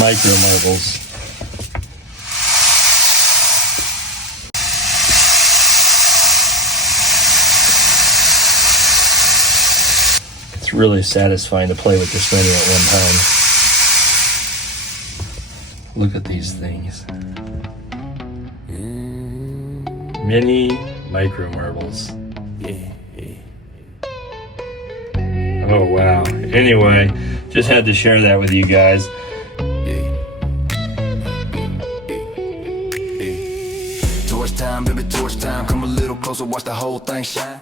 micro marbles. It's really satisfying to play with this many at one time. Look at these things. Mini micro marbles. Oh wow. Anyway, just had to share that with you guys. Torch time, baby, torch time. Come a little closer, watch the whole thing shine.